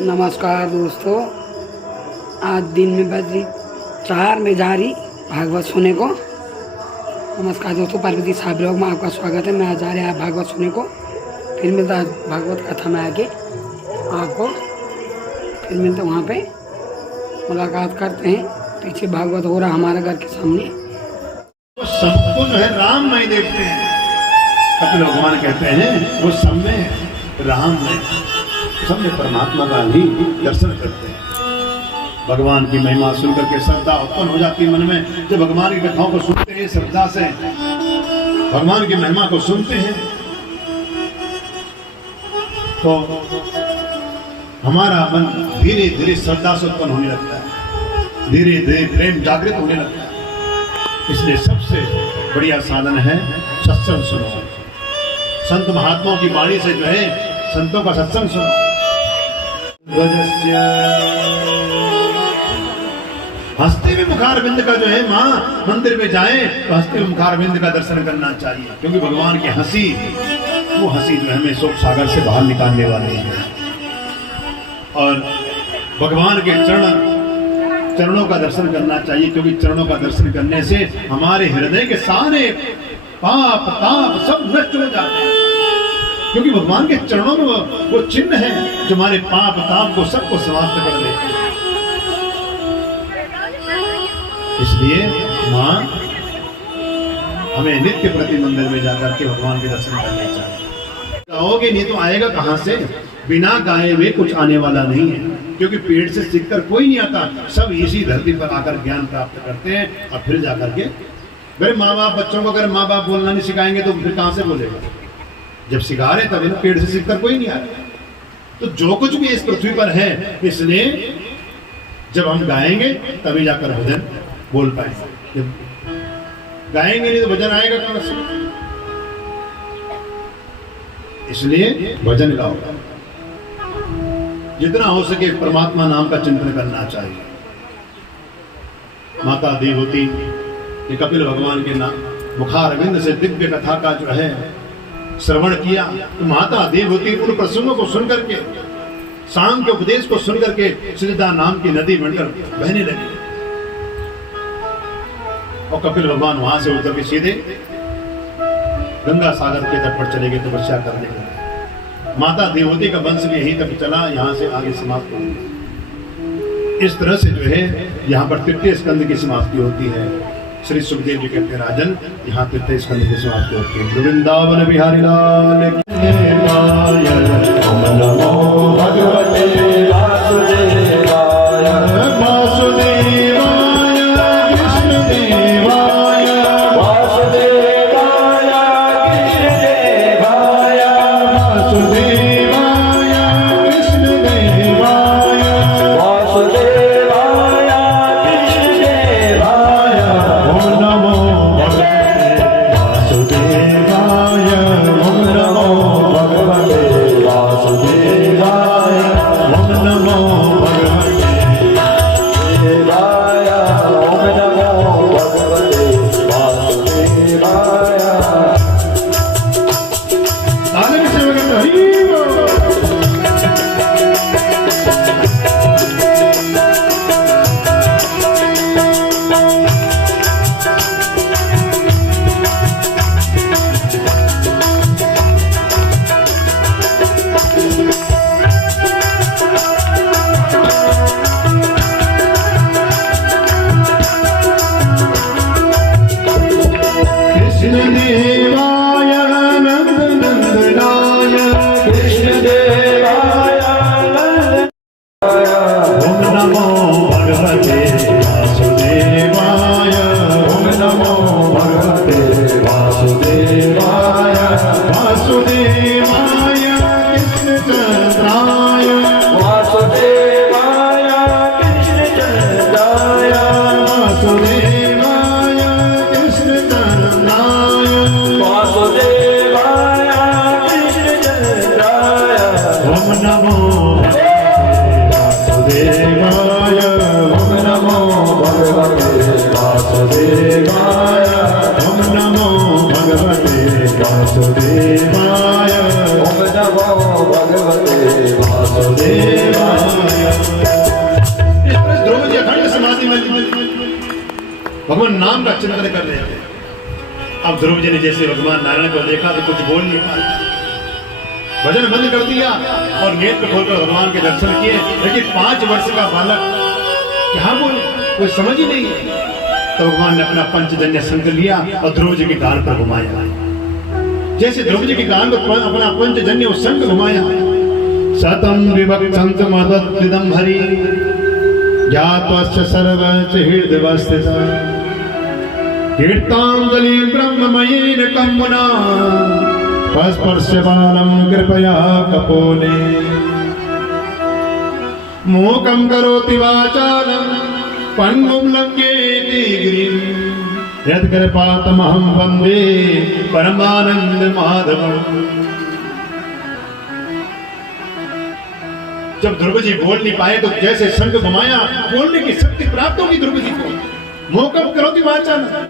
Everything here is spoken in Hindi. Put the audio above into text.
नमस्कार दोस्तों, आज दिन में बज 4 में जा रही भागवत सुनने को। नमस्कार दोस्तों, पार्वती साहब ब्लॉग में आपका स्वागत है। मैं आज जा रहा है भागवत सुनने को। फिर मिलता है भागवत कथा में आके आपको, फिर मिलते वहाँ पे मुलाकात करते हैं। पीछे भागवत हो रहा हमारे घर के सामने। सबको जो है राम नहीं देखते हैं। कपिल भगवान कहते हैं वो सब में राम में, सब में परमात्मा का ही दर्शन करते हैं। भगवान की महिमा सुनकर के श्रद्धा उत्पन्न हो जाती है मन में। जब भगवान की कथाओं को सुनते हैं श्रद्धा से, भगवान की महिमा को सुनते हैं, तो हमारा मन धीरे धीरे श्रद्धा से उत्पन्न होने लगता है, धीरे धीरे प्रेम जागृत होने लगता है। इसलिए सबसे बढ़िया साधन है सत्संग सुनो। संत महात्माओं की वाणी से जो है संतों का सत्संग सुनो। हस्ते में मुखारविंद का जो है माँ मंदिर में जाए तो हस्ते में मुखारविंद का दर्शन करना चाहिए, क्योंकि भगवान की हंसी, वो हंसी जो है हमें शोक सागर से बाहर निकालने वाली है। और भगवान के चरणों का दर्शन करना चाहिए, क्योंकि चरणों का दर्शन करने से हमारे हृदय के सारे पाप ताप सब नष्ट हो जाते हैं। क्योंकि भगवान के चरणों में वो चिन्ह है जो हमारे पाप ताप को सबको समाप्त कर देते हैं। इसलिए माँ हमें नित्य प्रति मंदिर में जाकर के भगवान के दर्शन करने चाहिए। गाओगे नहीं तो आएगा कहाँ से? बिना गाए हुए कुछ आने वाला नहीं है, क्योंकि पेड़ से सीखकर कोई नहीं आता। सब इसी धरती पर आकर ज्ञान प्राप्त करते हैं और फिर जाकर के मेरे माँ बाप बच्चों को अगर माँ बाप बोलना नहीं सिखाएंगे तो फिर कहाँ से बोलेगा? जब सिखा रहे तभी ना, पेड़ से सीखकर कोई नहीं आ रहा। तो जो कुछ भी इस पृथ्वी पर है, इसलिए जब हम गाएंगे तभी जाकर भजन बोल पाएंगे। जब गाएंगे नहीं तो भजन आएगा कहाँ से? इसलिए भजन गाओ। जितना हो सके परमात्मा नाम का चिंतन करना चाहिए। माता देवहूति ने कपिल भगवान के नाम मुखारविंद से दिव्य कथा का जो है श्रवण किया, तो माता देवहूति उन प्रसंगों को सुनकर के, शाम के उपदेश को सुनकर के सिद्धा नाम की नदी बनकर बहने लगी। और कपिल भगवान वहां से उतर के सीधे गंगा सागर के तट पर चले गए तपस्या करने लगे। माता देवहूति का वंश भी यहीं तक चला, यहाँ से आगे समाप्त हो गया। इस तरह से जो है यहाँ पर तृतीय स्कंद की समाप्ति होती है। श्री सुखदेव जी कहते हैं राजन, यहाँ तृतीय स्कंद की समाप्ति होती है। वृंदावन बिहारी लाल वासुदेवाय ओम नमो भगवते वासुदेवाय। भगवान नाम का चिंतन कर रहे थे। अब ध्रुव जी ने जैसे भगवान नारायण को देखा तो कुछ बोल नहीं पाया, भजन बंद कर दिया और नेत्र खोलकर भगवान के दर्शन किए। लेकिन 5 वर्ष का बालक क्या बोले, कोई समझ ही नहीं है। तो भगवान ने अपना पंचजन्य संग लिया और ध्रुव जी की गाल पर घुमाया। जैसे ध्रुव जी की गाल पर अपना पंचजन्य संग घुमाया, सतम विभक्तं मदद्विदं हरि ज्ञात्वा सर्वस्य हृदयवस्थितः कीर्तांजलि ब्रह्ममयेन कम्मुना स्पर्श्य बालं कृपया कपोले मूकं करोति वाचालं पङ्गुं लङ्घयति गिरिं यत्कृपातमहं वन्दे परमानंद माधवम्। जब ध्रुव जी बोल नहीं पाए तो जैसे संग घुमाया, बोलने की शक्ति प्राप्त होगी ध्रुव जी को। मूकं करोति वाचालं,